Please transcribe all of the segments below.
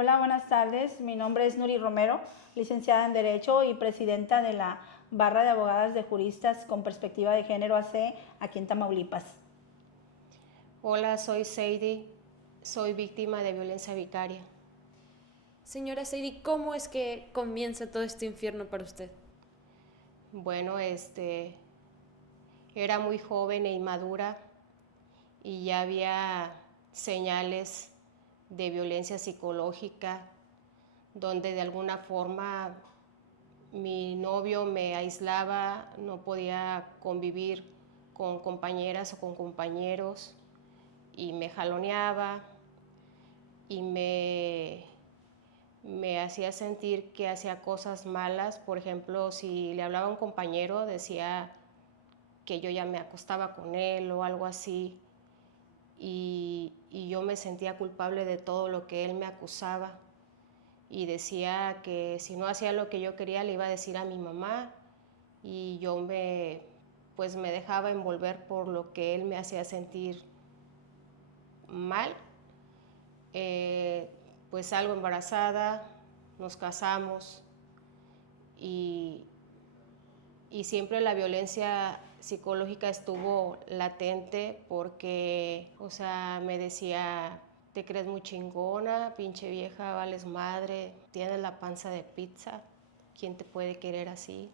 Hola, buenas tardes. Mi nombre es Nuri Romero, licenciada en Derecho y presidenta de la Barra de Abogadas de Juristas con Perspectiva de Género AC aquí en Tamaulipas. Hola, soy Seidy, soy víctima de violencia vicaria. Señora Seidy, ¿cómo es que comienza todo este infierno para usted? Bueno, era muy joven e inmadura y ya había señales de violencia psicológica donde de alguna forma mi novio me aislaba, no podía convivir con compañeras o con compañeros y me jaloneaba y me hacía sentir que hacía cosas malas. Por ejemplo, si le hablaba a un compañero, decía que yo ya me acostaba con él o algo así. Y yo me sentía culpable de todo lo que él me acusaba. Y decía que si no hacía lo que yo quería, le iba a decir a mi mamá. Y yo pues me dejaba envolver por lo que él me hacía sentir mal. Pues salgo embarazada, nos casamos y, y siempre la violencia psicológica estuvo latente porque, o sea, me decía, te crees muy chingona, pinche vieja, vales madre, tienes la panza de pizza, ¿quién te puede querer así?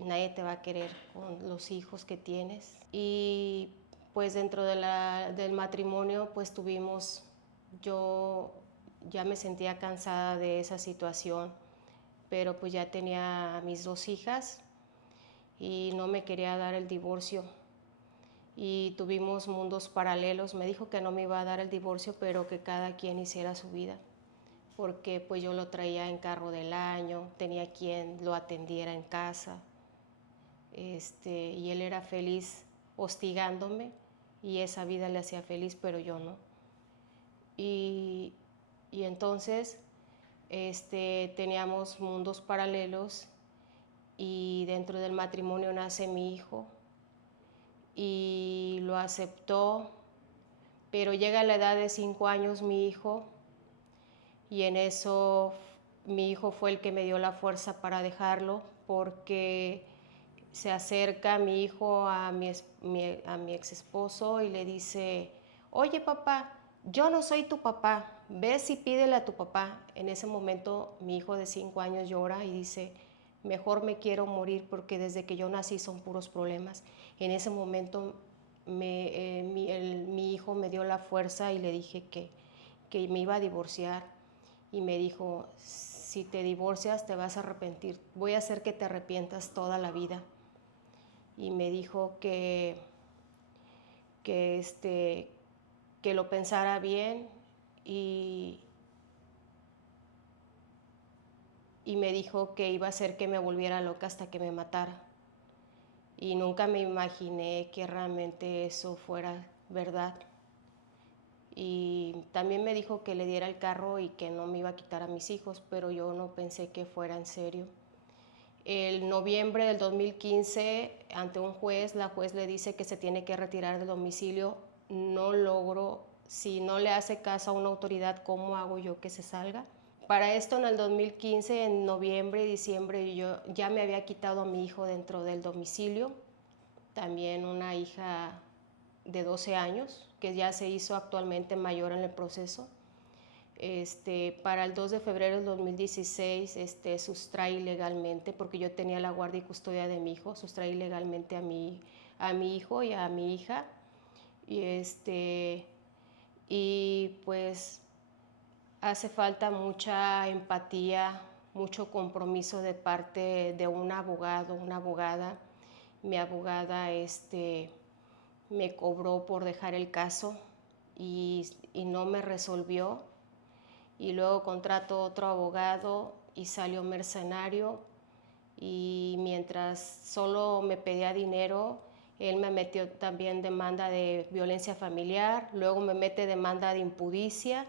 Nadie te va a querer con los hijos que tienes. Y pues dentro del matrimonio pues yo ya me sentía cansada de esa situación, pero pues ya tenía a mis 2 hijas y no me quería dar el divorcio. Y tuvimos mundos paralelos, me dijo que no me iba a dar el divorcio, pero que cada quien hiciera su vida, porque pues yo lo traía en carro del año, tenía quien lo atendiera en casa, y él era feliz hostigándome y esa vida le hacía feliz, pero yo no. Y, y entonces teníamos mundos paralelos y dentro del matrimonio nace mi hijo y lo aceptó, pero llega a la edad de 5 años mi hijo y en eso mi hijo fue el que me dio la fuerza para dejarlo, porque se acerca mi hijo a mi ex esposo y le dice, oye papá, yo no soy tu papá, ves y pídele a tu papá. En ese momento mi hijo de 5 años llora y dice, mejor me quiero morir porque desde que yo nací son puros problemas. En ese momento mi hijo me dio la fuerza y le dije que me iba a divorciar y me dijo, si te divorcias te vas a arrepentir, voy a hacer que te arrepientas toda la vida. Y me dijo que, que lo pensara bien y, y me dijo que iba a hacer que me volviera loca hasta que me matara. Y nunca me imaginé que realmente eso fuera verdad. Y también me dijo que le diera el carro y que no me iba a quitar a mis hijos, pero yo no pensé que fuera en serio. El noviembre del 2015, ante un juez, la juez le dice que se tiene que retirar del domicilio. No logro, si no le hace caso a una autoridad, ¿cómo hago yo que se salga? Para esto, en el 2015, en noviembre y diciembre, yo ya me había quitado a mi hijo dentro del domicilio, también una hija de 12 años, que ya se hizo actualmente mayor en el proceso. Para el 2 de febrero del 2016 sustraí ilegalmente, porque yo tenía la guardia y custodia de mi hijo, sustraí ilegalmente a mi hijo y a mi hija. Y pues hace falta mucha empatía, mucho compromiso de parte de un abogado, una abogada. Mi abogada me cobró por dejar el caso y no me resolvió. Y luego contrató otro abogado y salió mercenario, y mientras solo me pedía dinero, él me metió también demanda de violencia familiar, luego me mete demanda de impudicia,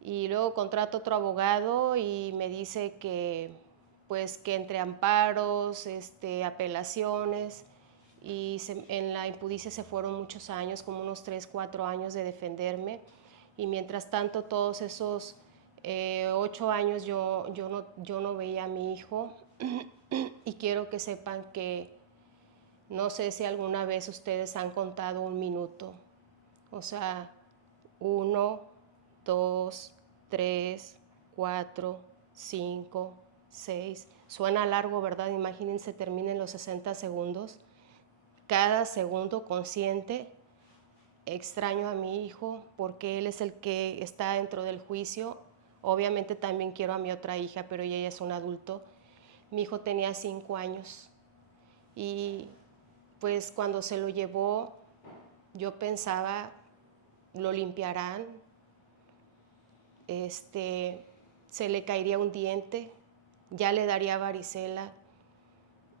y luego contrato otro abogado y me dice que pues que entre amparos, apelaciones, y en la impudicia se fueron muchos años, como unos 3, 4 años de defenderme, Y mientras tanto, todos esos 8 años yo no veía a mi hijo. Y quiero que sepan que no sé si alguna vez ustedes han contado un minuto. O sea, 1, 2, 3, 4, 5, 6. Suena largo, ¿verdad? Imagínense, terminen los 60 segundos. Cada segundo consciente, extraño a mi hijo porque él es el que está dentro del juicio. Obviamente también quiero a mi otra hija, pero ella ya es un adulto. Mi hijo tenía 5 años y pues cuando se lo llevó, yo pensaba, lo limpiarán, se le caería un diente, ya le daría varicela.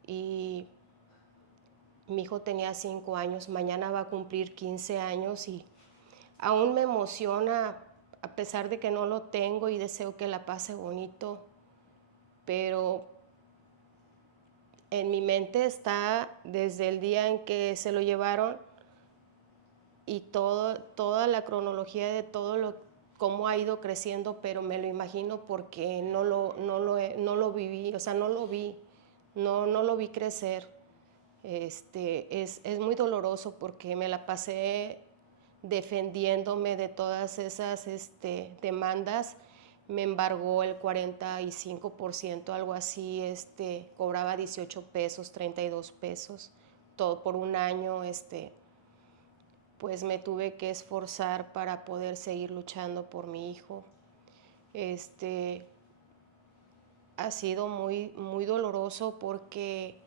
Y mi hijo tenía 5 años, mañana va a cumplir 15 años y aún me emociona, a pesar de que no lo tengo y deseo que la pase bonito, pero en mi mente está desde el día en que se lo llevaron y toda la cronología de cómo ha ido creciendo, pero me lo imagino porque no lo viví, o sea, no lo vi, no lo vi crecer. Es muy doloroso porque me la pasé defendiéndome de todas esas demandas. Me embargó el 45%, algo así, cobraba 18 pesos, 32 pesos, todo por un año, pues me tuve que esforzar para poder seguir luchando por mi hijo. Ha sido muy, muy doloroso porque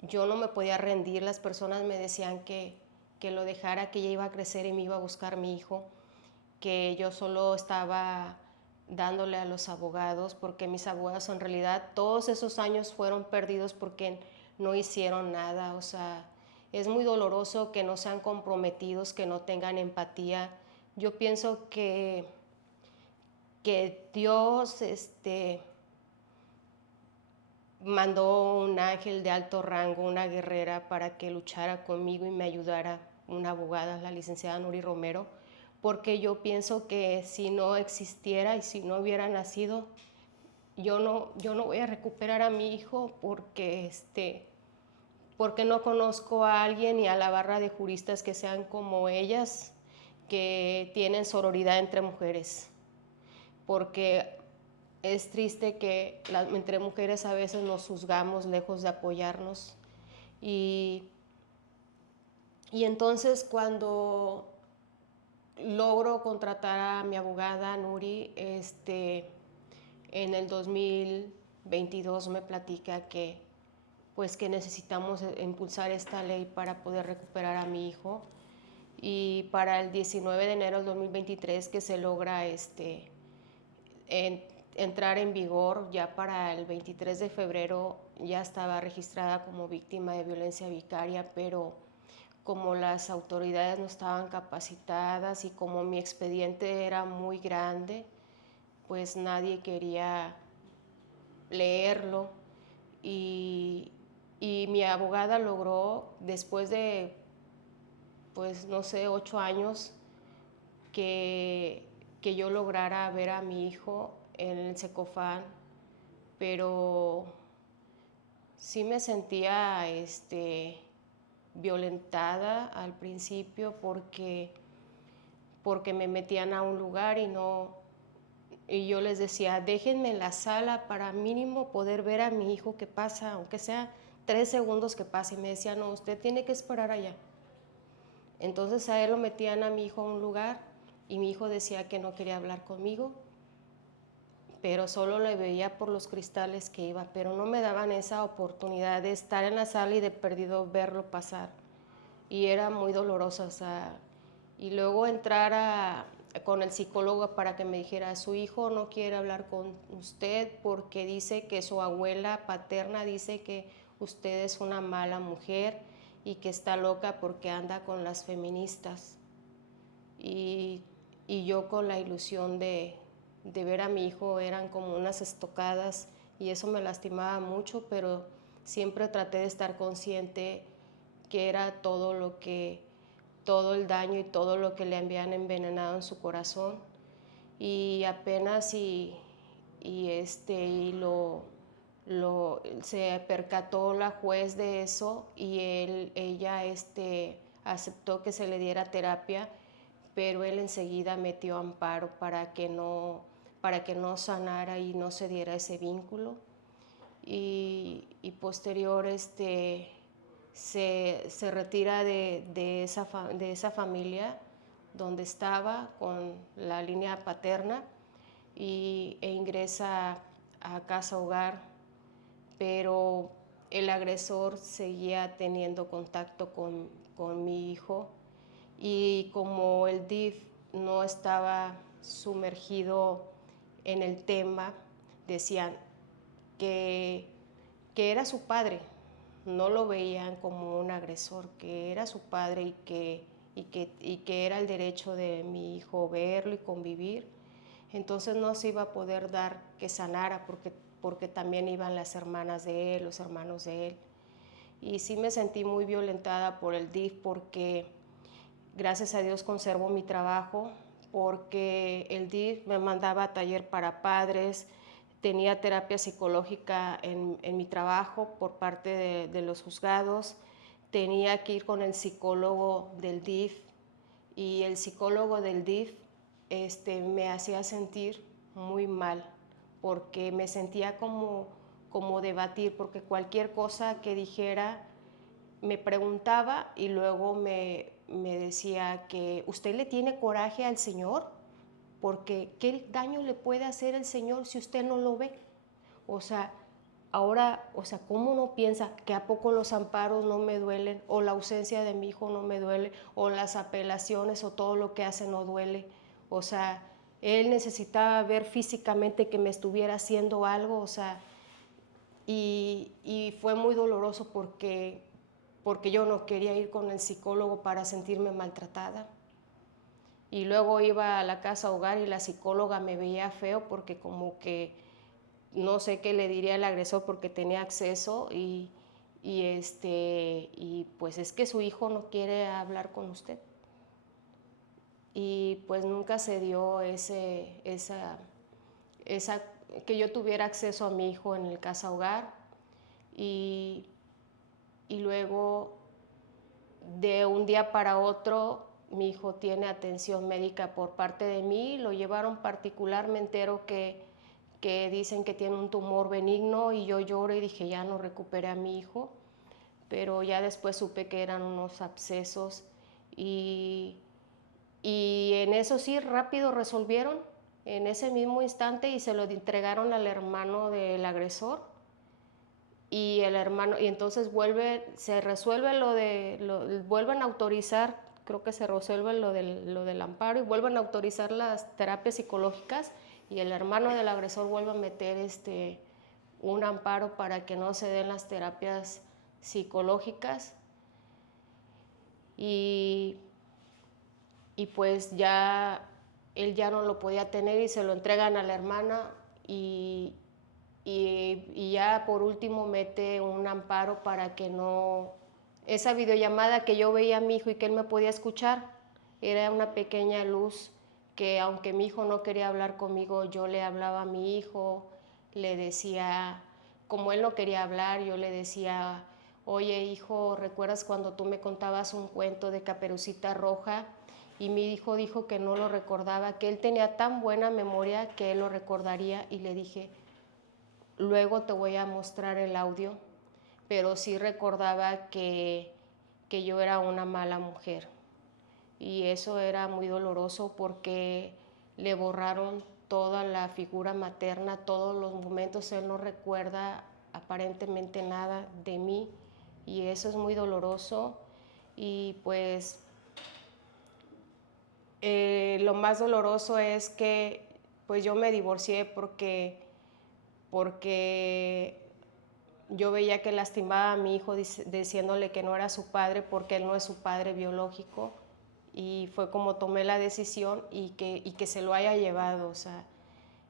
yo no me podía rendir, las personas me decían que lo dejara, que ella iba a crecer y me iba a buscar mi hijo, que yo solo estaba dándole a los abogados, porque mis abogados en realidad todos esos años fueron perdidos porque no hicieron nada. O sea, es muy doloroso que no sean comprometidos, que no tengan empatía. Yo pienso que Dios mandó un ángel de alto rango, una guerrera, para que luchara conmigo y me ayudara, una abogada, la licenciada Nuri Romero, porque yo pienso que si no existiera y si no hubiera nacido, yo no voy a recuperar a mi hijo porque no conozco a alguien ni a la barra de juristas que sean como ellas, que tienen sororidad entre mujeres, porque es triste que entre mujeres a veces nos juzgamos lejos de apoyarnos. Y entonces cuando logro contratar a mi abogada Nuri, en el 2022 me platica que necesitamos impulsar esta ley para poder recuperar a mi hijo. Y para el 19 de enero del 2023 que se logra entrar en vigor, ya para el 23 de febrero ya estaba registrada como víctima de violencia vicaria, pero como las autoridades no estaban capacitadas y como mi expediente era muy grande, pues nadie quería leerlo. Y mi abogada logró, después de, pues no sé, 8 años, que yo lograra ver a mi hijo en el Secofan, pero sí me sentía violentada al principio porque me metían a un lugar y yo les decía, déjenme en la sala para mínimo poder ver a mi hijo que pasa, aunque sea 3 segundos que pase. Y me decía, no, usted tiene que esperar allá. Entonces a él lo metían a mi hijo a un lugar y mi hijo decía que no quería hablar conmigo, pero solo le veía por los cristales que iba, pero no me daban esa oportunidad de estar en la sala y de perdido verlo pasar. Y era muy doloroso, o sea, y luego entrar con el psicólogo para que me dijera, su hijo no quiere hablar con usted porque dice que su abuela paterna dice que usted es una mala mujer y que está loca porque anda con las feministas. Y yo con la ilusión de ver a mi hijo, eran como unas estocadas y eso me lastimaba mucho, pero siempre traté de estar consciente que era todo lo que todo el daño y todo lo que le habían envenenado en su corazón. Y apenas se percató la juez de eso y ella aceptó que se le diera terapia, pero él enseguida metió amparo para que no sanara y no se diera ese vínculo. Y posterior se retira de esa familia donde estaba con la línea paterna e ingresa a casa hogar, pero el agresor seguía teniendo contacto con mi hijo, y como el DIF no estaba sumergido en el tema, decían que era su padre, no lo veían como un agresor, que era su padre y que era el derecho de mi hijo verlo y convivir. Entonces no se iba a poder dar que sanara porque también iban las hermanas de él, los hermanos de él. Y sí me sentí muy violentada por el DIF, porque gracias a Dios conservo mi trabajo, porque el DIF me mandaba a taller para padres, tenía terapia psicológica en mi trabajo por parte de los juzgados, tenía que ir con el psicólogo del DIF, y el psicólogo del DIF me hacía sentir muy mal, porque me sentía como debatir, porque cualquier cosa que dijera me preguntaba y luego me decía que usted le tiene coraje al Señor, porque ¿qué daño le puede hacer el Señor si usted no lo ve? O sea, ahora, ¿cómo no piensa que a poco los amparos no me duelen, o la ausencia de mi hijo no me duele, o las apelaciones o todo lo que hace no duele? O sea, él necesitaba ver físicamente que me estuviera haciendo algo, o sea, y fue muy doloroso porque yo no quería ir con el psicólogo para sentirme maltratada. Y luego iba a la casa hogar y la psicóloga me veía feo, porque como que no sé qué le diría el agresor, porque tenía acceso y pues es que su hijo no quiere hablar con usted. Y pues nunca se dio que yo tuviera acceso a mi hijo en el casa hogar. Y luego, de un día para otro, mi hijo tiene atención médica por parte de mí. Lo llevaron particular, me entero que dicen que tiene un tumor benigno, y yo lloro y dije, ya no recuperé a mi hijo. Pero ya después supe que eran unos abscesos, y en eso sí rápido resolvieron en ese mismo instante y se lo entregaron al hermano del agresor. Y el hermano, y entonces se resuelve vuelven a autorizar, creo que se resuelve lo del amparo, y vuelven a autorizar las terapias psicológicas, y el hermano del agresor vuelve a meter un amparo para que no se den las terapias psicológicas. Y pues ya él ya no lo podía tener y se lo entregan a la hermana, y ya por último mete un amparo para que no... Esa videollamada que yo veía a mi hijo y que él me podía escuchar, era una pequeña luz que, aunque mi hijo no quería hablar conmigo, yo le hablaba a mi hijo, le decía, como él no quería hablar, yo le decía, oye hijo, ¿recuerdas cuando tú me contabas un cuento de Caperucita Roja? Y mi hijo dijo que no lo recordaba, que él tenía tan buena memoria que él lo recordaría, y le dije, luego te voy a mostrar el audio, pero sí recordaba que yo era una mala mujer. Y eso era muy doloroso, porque le borraron toda la figura materna, todos los momentos. Él no recuerda aparentemente nada de mí, y eso es muy doloroso. Y pues lo más doloroso es que pues yo me divorcié porque yo veía que lastimaba a mi hijo diciéndole que no era su padre, porque él no es su padre biológico, y fue como tomé la decisión, y que se lo haya llevado, o sea,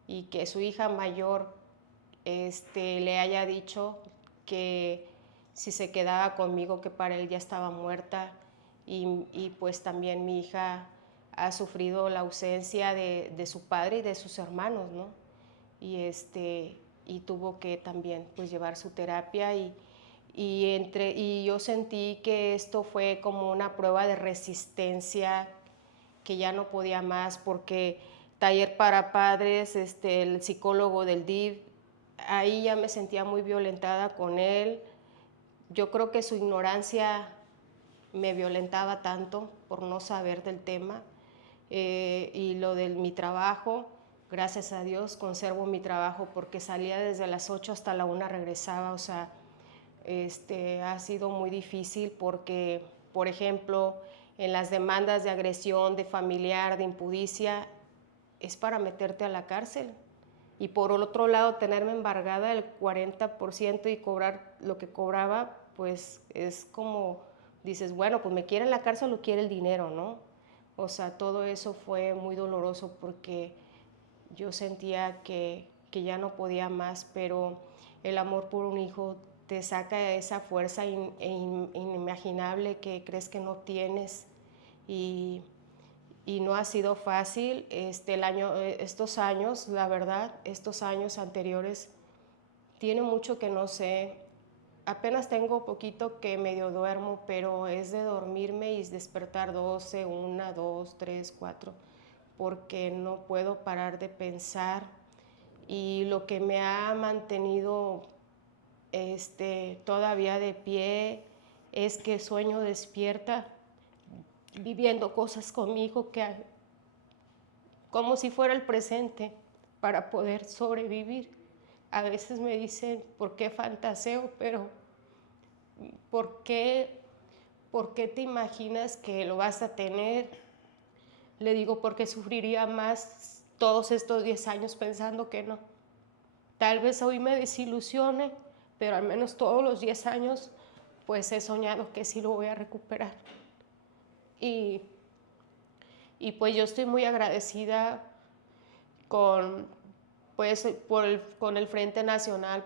y que su hija mayor le haya dicho que si se quedaba conmigo, que para él ya estaba muerta, y pues también mi hija ha sufrido la ausencia de su padre y de sus hermanos, ¿no? Y tuvo que también pues llevar su terapia y yo sentí que esto fue como una prueba de resistencia, que ya no podía más, porque taller para padres, el psicólogo del DIF, ahí ya me sentía muy violentada con él. Yo creo que su ignorancia me violentaba tanto por no saber del tema. Y lo de mi trabajo, gracias a Dios conservo mi trabajo, porque salía desde las 8 hasta la 1 regresaba, o sea, ha sido muy difícil porque, por ejemplo, en las demandas de agresión, de familiar, de impudicia, es para meterte a la cárcel. Y por otro lado, tenerme embargada el 40% y cobrar lo que cobraba, pues es como, dices, bueno, pues me quiere en la cárcel o quiere el dinero, ¿no? O sea, todo eso fue muy doloroso porque yo sentía que ya no podía más, pero el amor por un hijo te saca esa fuerza inimaginable que crees que no tienes, y no ha sido fácil. Estos años, la verdad, estos años anteriores, tiene mucho que no sé, apenas tengo poquito que medio duermo, pero es de dormirme y despertar 12, 1, 2, 3, 4, porque no puedo parar de pensar. Y lo que me ha mantenido todavía de pie es que sueño despierta viviendo cosas con mi hijo, como si fuera el presente, para poder sobrevivir. A veces me dicen, ¿por qué fantaseo? Pero ¿por qué te imaginas que lo vas a tener? Le digo, porque sufriría más todos estos 10 años pensando que no. Tal vez hoy me desilusione, pero al menos todos los 10 años pues he soñado que sí lo voy a recuperar. Y pues yo estoy muy agradecida con el Frente Nacional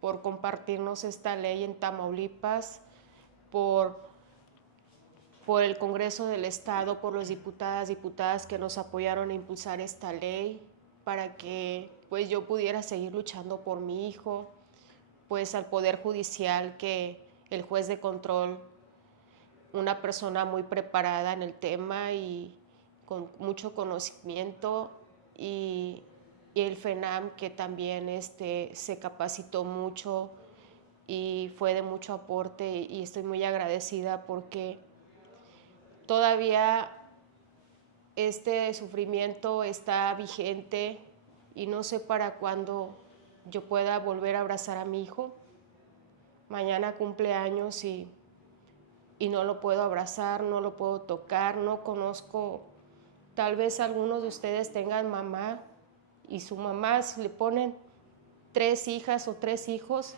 por compartirnos esta ley en Tamaulipas, por el Congreso del Estado, por los diputadas que nos apoyaron a impulsar esta ley para que pues yo pudiera seguir luchando por mi hijo, pues al Poder Judicial, que el juez de control, una persona muy preparada en el tema y con mucho conocimiento, y el FENAM, que también se capacitó mucho y fue de mucho aporte, y estoy muy agradecida porque todavía este sufrimiento está vigente y no sé para cuándo yo pueda volver a abrazar a mi hijo. Mañana cumple años y no lo puedo abrazar, no lo puedo tocar, no conozco. Tal vez algunos de ustedes tengan mamá y su mamá, si le ponen 3 hijas o 3 hijos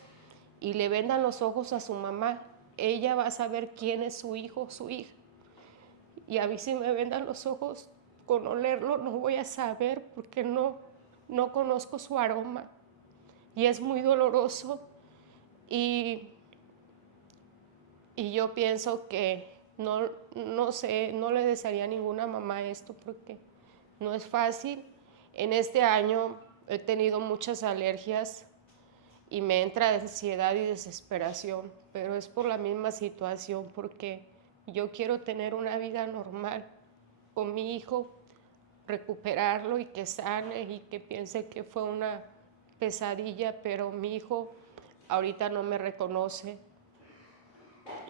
y le vendan los ojos a su mamá, ella va a saber quién es su hijo o su hija. Y a mí, si me vendan los ojos, con olerlo no voy a saber, porque no conozco su aroma. Y es muy doloroso. Y yo pienso que no sé, no le desearía a ninguna mamá esto, porque no es fácil. En este año he tenido muchas alergias y me entra ansiedad y desesperación, pero es por la misma situación, porque yo quiero tener una vida normal con mi hijo, recuperarlo y que sane y que piense que fue una pesadilla, pero mi hijo ahorita no me reconoce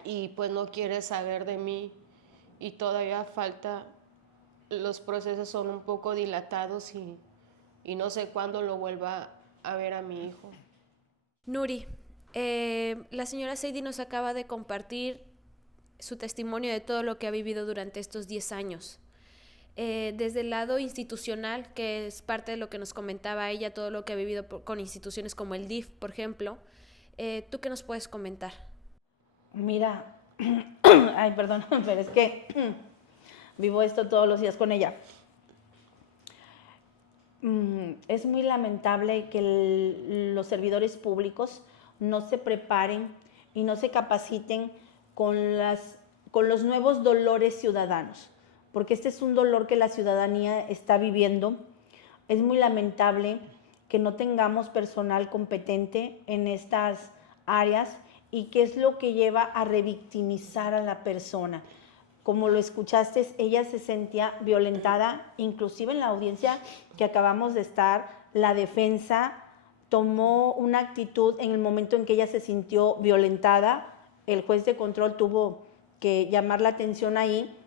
y pues no quiere saber de mí, y todavía falta, los procesos son un poco dilatados y no sé cuándo lo vuelva a ver a mi hijo. Nuri, la señora Seidy nos acaba de compartir su testimonio de todo lo que ha vivido durante estos 10 años. Desde el lado institucional, que es parte de lo que nos comentaba ella, todo lo que ha vivido con instituciones como el DIF, por ejemplo, ¿tú qué nos puedes comentar? Mira, ay, perdón, pero es que vivo esto todos los días con ella. Es muy lamentable que los servidores públicos no se preparen y no se capaciten con las con los nuevos dolores ciudadanos, porque este es un dolor que la ciudadanía está viviendo. Es muy lamentable que no tengamos personal competente en estas áreas y qué es lo que lleva a revictimizar a la persona. Como lo escuchaste, ella se sentía violentada, inclusive en la audiencia que acabamos de estar, la defensa tomó una actitud en el momento en que ella se sintió violentada. El juez de control tuvo que llamar la atención ahí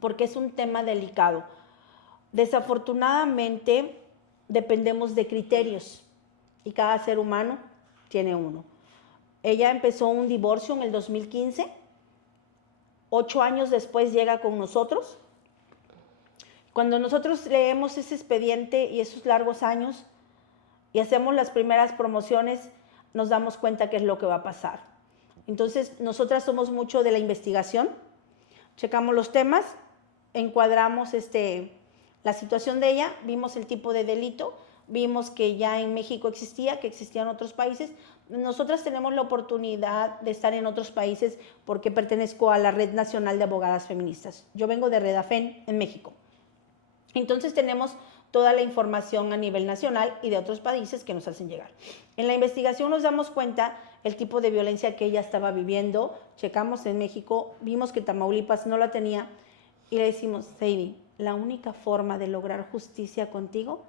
porque es un tema delicado. Desafortunadamente dependemos de criterios y cada ser humano tiene uno. Ella empezó un divorcio en el 2015, 8 años después llega con nosotros. Cuando nosotros leemos ese expediente y esos largos años y hacemos las primeras promociones, nos damos cuenta qué es lo que va a pasar. Entonces, nosotras somos mucho de la investigación, checamos los temas, encuadramos la situación de ella, vimos el tipo de delito, vimos que ya en México existía, que existía en otros países. Nosotras tenemos la oportunidad de estar en otros países porque pertenezco a la Red Nacional de Abogadas Feministas. Yo vengo de Redafen en México. Entonces tenemos toda la información a nivel nacional y de otros países que nos hacen llegar. En la investigación nos damos cuenta el tipo de violencia que ella estaba viviendo, checamos en México, vimos que Tamaulipas no la tenía y le decimos, Sadie, la única forma de lograr justicia contigo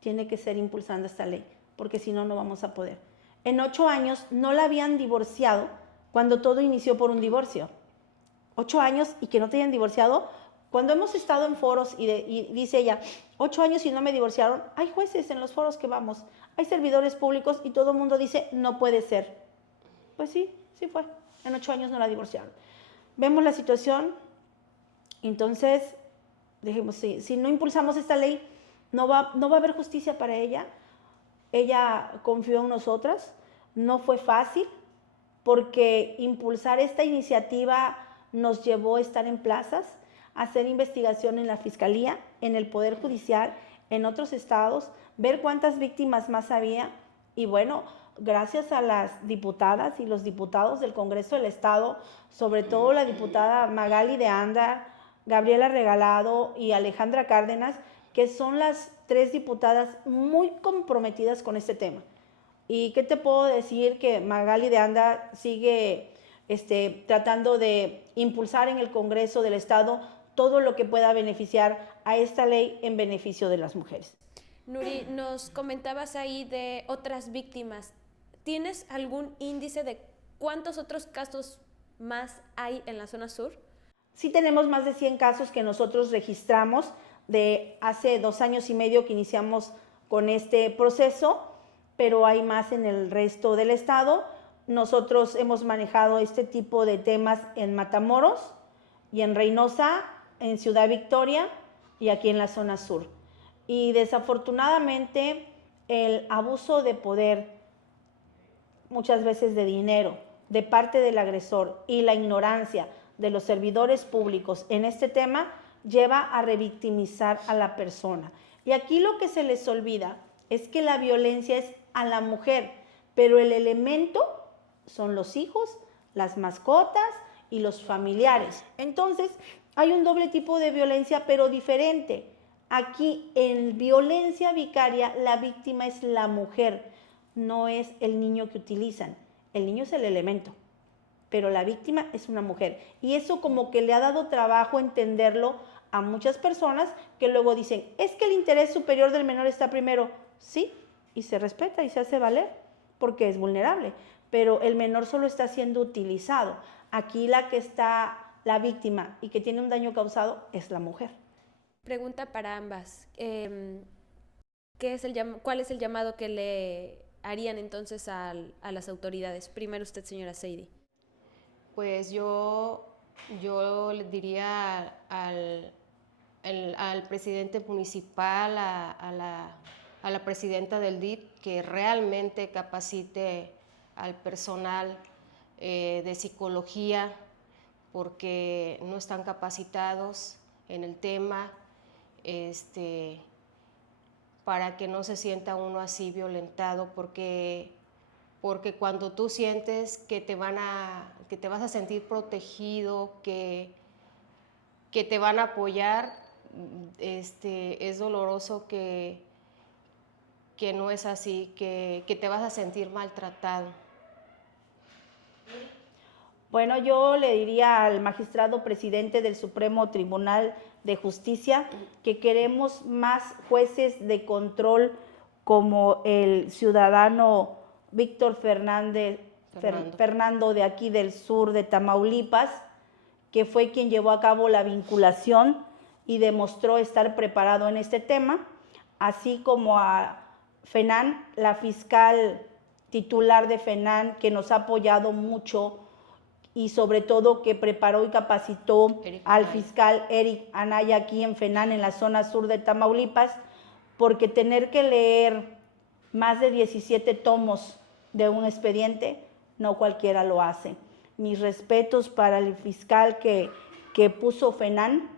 tiene que ser impulsando esta ley, porque si no, no vamos a poder. En 8 años no la habían divorciado cuando todo inició por un divorcio. 8 años y que no te hayan divorciado. Cuando hemos estado en foros y dice ella, 8 años y no me divorciaron, hay jueces en los foros que vamos, hay servidores públicos y todo el mundo dice, no puede ser. Pues sí, sí fue. En 8 años no la divorciaron. Vemos la situación, entonces dijimos, sí, si no impulsamos esta ley, no va a haber justicia para ella. Ella confió en nosotras, no fue fácil, porque impulsar esta iniciativa nos llevó a estar en plazas, a hacer investigación en la Fiscalía, en el Poder Judicial, en otros estados, ver cuántas víctimas más había. Y bueno, gracias a las diputadas y los diputados del Congreso del Estado, sobre todo la diputada Magali de Anda, Gabriela Regalado y Alejandra Cárdenas, que son las 3 diputadas muy comprometidas con este tema. ¿Y qué te puedo decir? Que Magali de Anda sigue tratando de impulsar en el Congreso del Estado todo lo que pueda beneficiar a esta ley en beneficio de las mujeres. Nuri, nos comentabas ahí de otras víctimas. ¿Tienes algún índice de cuántos otros casos más hay en la zona sur? Sí, tenemos más de 100 casos que nosotros registramos de hace 2 años y medio que iniciamos con este proceso, pero hay más en el resto del estado. Nosotros hemos manejado este tipo de temas en Matamoros y en Reynosa, en Ciudad Victoria y aquí en la zona sur. Y desafortunadamente el abuso de poder, muchas veces de dinero, de parte del agresor y la ignorancia de los servidores públicos en este tema lleva a revictimizar a la persona. Y aquí lo que se les olvida es que la violencia es a la mujer, pero el elemento son los hijos, las mascotas y los familiares. Entonces, hay un doble tipo de violencia, pero diferente. Aquí, en violencia vicaria, la víctima es la mujer, no es el niño que utilizan. El niño es el elemento, pero la víctima es una mujer. Y eso como que le ha dado trabajo entenderlo a muchas personas que luego dicen, es que el interés superior del menor está primero. Sí, y se respeta y se hace valer porque es vulnerable, pero el menor solo está siendo utilizado. Aquí la que está la víctima y que tiene un daño causado es la mujer. Pregunta para ambas. ¿Cuál es el llamado que le harían entonces a las autoridades? Primero usted, señora Sadie. Pues yo le diría al presidente municipal, a la presidenta del DIF, que realmente capacite al personal de psicología, porque no están capacitados en el tema, para que no se sienta uno así violentado, porque porque cuando tú sientes que te vas a sentir protegido, que te van a apoyar, es doloroso que no es así, que te vas a sentir maltratado. Bueno, yo le diría al magistrado presidente del Supremo Tribunal de Justicia que queremos más jueces de control como el ciudadano Víctor Fernando de aquí del sur de Tamaulipas, que fue quien llevó a cabo la vinculación y demostró estar preparado en este tema, así como a FENAN, la fiscal titular de FENAN, que nos ha apoyado mucho y sobre todo que preparó y capacitó al fiscal Eric Anaya aquí en FENAN, en la zona sur de Tamaulipas, porque tener que leer más de 17 tomos de un expediente, no cualquiera lo hace. Mis respetos para el fiscal que puso FENAN,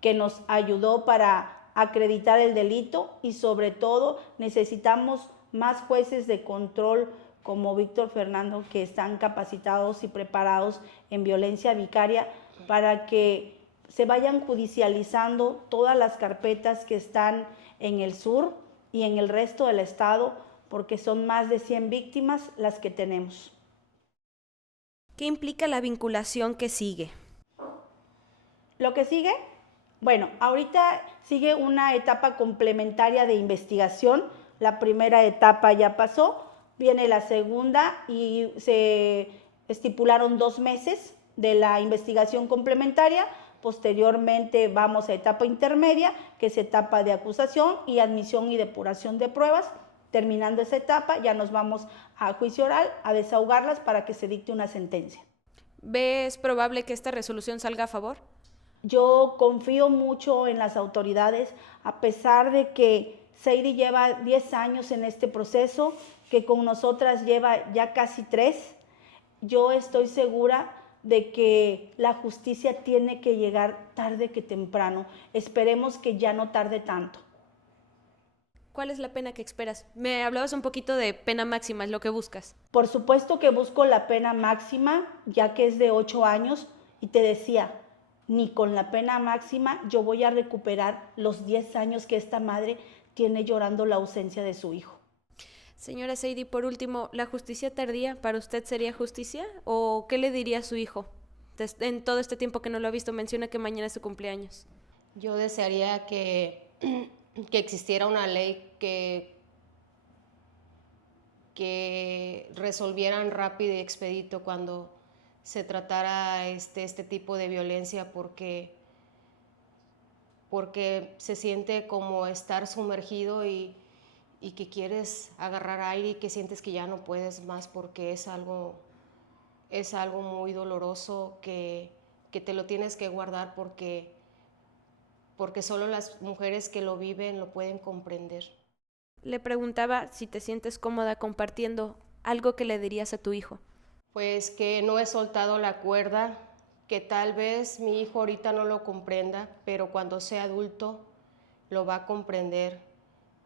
que nos ayudó para acreditar el delito, y sobre todo necesitamos más jueces de control como Víctor Fernando, que están capacitados y preparados en violencia vicaria, para que se vayan judicializando todas las carpetas que están en el sur y en el resto del estado, porque son más de 100 víctimas las que tenemos. ¿Qué implica la vinculación que sigue? Lo que sigue, bueno, ahorita sigue una etapa complementaria de investigación. La primera etapa ya pasó, viene la segunda y se estipularon 2 meses de la investigación complementaria. Posteriormente vamos a etapa intermedia, que es etapa de acusación y admisión y depuración de pruebas. Terminando esa etapa, ya nos vamos a juicio oral, a desahogarlas para que se dicte una sentencia. ¿Ves probable que esta resolución salga a favor? Yo confío mucho en las autoridades, a pesar de que Seidy lleva 10 años en este proceso, que con nosotras lleva ya casi 3. Yo estoy segura de que la justicia tiene que llegar tarde que temprano. Esperemos que ya no tarde tanto. ¿Cuál es la pena que esperas? Me hablabas un poquito de pena máxima, es lo que buscas. Por supuesto que busco la pena máxima, ya que es de 8 años, y te decía, ni con la pena máxima yo voy a recuperar los 10 años que esta madre tiene llorando la ausencia de su hijo. Señora Seidy, por último, ¿la justicia tardía para usted sería justicia? ¿O qué le diría a su hijo? En todo este tiempo que no lo ha visto, menciona que mañana es su cumpleaños. Yo desearía que existiera una ley que resolvieran rápido y expedito cuando se tratara este tipo de violencia, porque se siente como estar sumergido y que quieres agarrar aire y que sientes que ya no puedes más, porque es algo muy doloroso que te lo tienes que guardar, porque solo las mujeres que lo viven lo pueden comprender. Le preguntaba si te sientes cómoda compartiendo algo que le dirías a tu hijo. Pues que no he soltado la cuerda, que tal vez mi hijo ahorita no lo comprenda, pero cuando sea adulto lo va a comprender.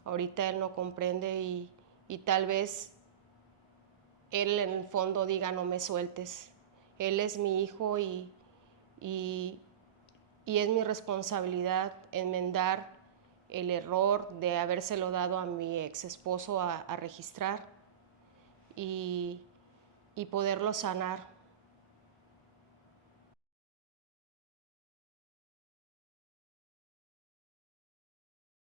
Ahorita él no comprende y tal vez él en el fondo diga no me sueltes. Él es mi hijo y es mi responsabilidad enmendar el error de habérselo dado a mi ex esposo a registrar y poderlo sanar.